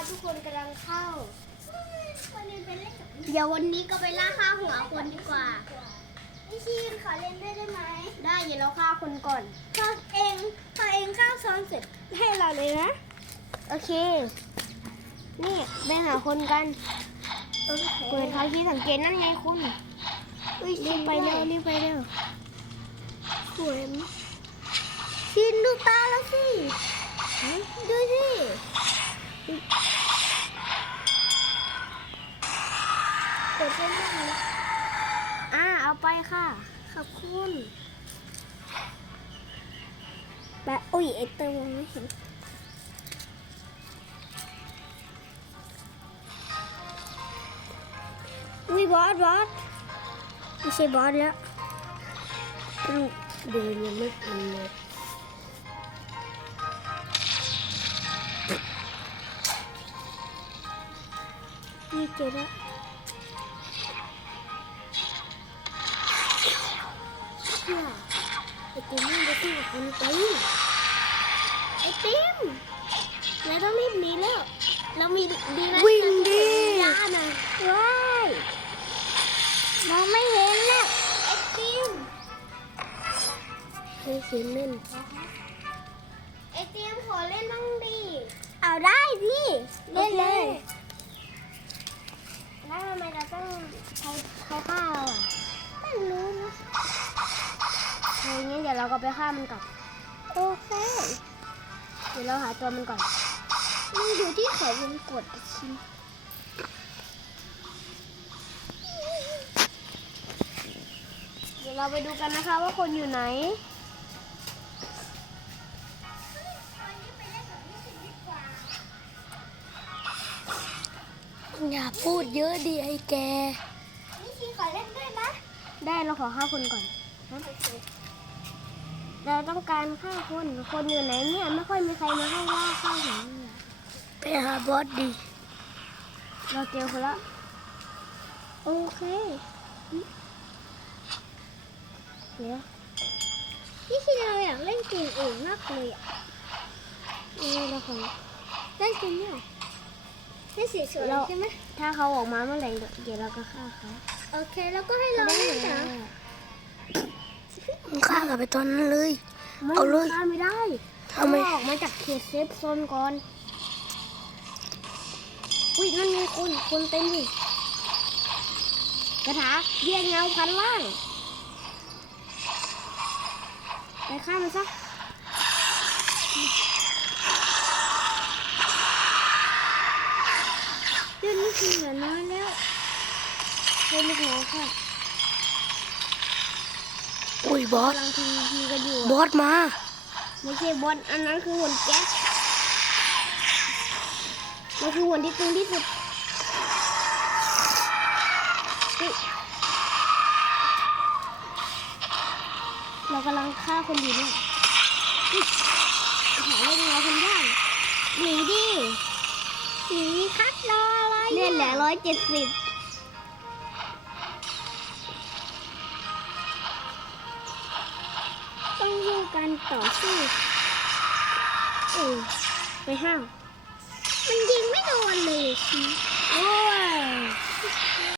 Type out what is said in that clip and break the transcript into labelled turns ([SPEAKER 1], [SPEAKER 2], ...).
[SPEAKER 1] ทุกคนกำลังเข้าเดี๋ยววันนี้ก็ไปล่าฆ่าหัวคนดีกว่าพี่ชีนขอเล่นด้วยได้ไหมได้เดี๋ยวเราฆ่าคนก่อนถ้าเองฆ่าซ้อนเสร็จให้เราเลยนะโอเคนี่ไปหาคนกันเปิดเขาที่สังเกตนั่นไงคุณรีบไปเร็วสวยชินดูตาแล้วสิดูสิเปิดเป็นยังไงเอาไปค่ะขอบคุณแบบอุ้ยไอเตอร์มองไม่เห็นอุ้ยบอสไม่ใช่บอสแล้วต้องเดินยังไม่ทันเลยนี่เจอแล้วไอติมนี่จะสู้กับคนตีไอติมเราต้องรีบหนีแล้วเรามีดีนะวิ่งดียาหน่อยว้ายมองไม่เห็นแล้วไอติมให้สิเล่นไอติมขอเล่นบ้างดิเอาได้สิเล่นเลยแล้วทำไมเราต้องเขาฆ่าเราไม่รู้นะงั้นเดี๋ยวเราก็ไปฆ่ามันก่อนโอเคเดี๋ยวเราหาตัวมันก่อนมันอยู่ที่เขาวงกดชิ้นเดี๋ยวเราไปดูกันนะคะว่าคนอยู่ไหนอย่าพูดเยอะดิไอ้แกนี่ชีขอเล่นด้วยนะได้เราขอฆ่าคนก่อนเราต้องการฆ่าคนอยู่ไหนเนี่ยไม่ค่อยมีใครมาให้ล่าฆ่าหนูไปหาบอสดีเราเจอคนละโอเคเดี๋ยวพี่ชีเราอยากเล่นเกมอื่นมากเลยเราขอเล่นเกมเนี่ยเล่นเฉยๆใช่ไหมถ้าเขาออกมาเมื่อไหร่เดี๋ยวเราก็ฆ่าเขาโอเคแล้วก็ให้เราเล่นนะมึงฆ่ากลับไปตอนนั้นเลยเอาเลยฆ่าไม่ได้ทำไมออกมาจากเขตเซฟโซนก่อนอุ้ยนั่นไงคนเต็มดิกระถาเรียกเงาพันล่างไปฆ่ามันซะเรื่องนี้คือเหลือน้อยแล้วให้ลูกน้องค่ะอุ้ยบอสกำลังทีกันอยู่บอสมาไม่ใช่บอสอันนั้นคือหุ่นแก๊สมันคือหุ่นที่ตึงที่สุดเรากำลังฆ่าคนอยู่เนี่ยหาเล่นเงาคนยากหนีดิหนีคัดรออะไรเล่นแหละ170ต้องสู้กันต่อสู้ไปห้ามมันยิงไม่โดนเลยโอ้ย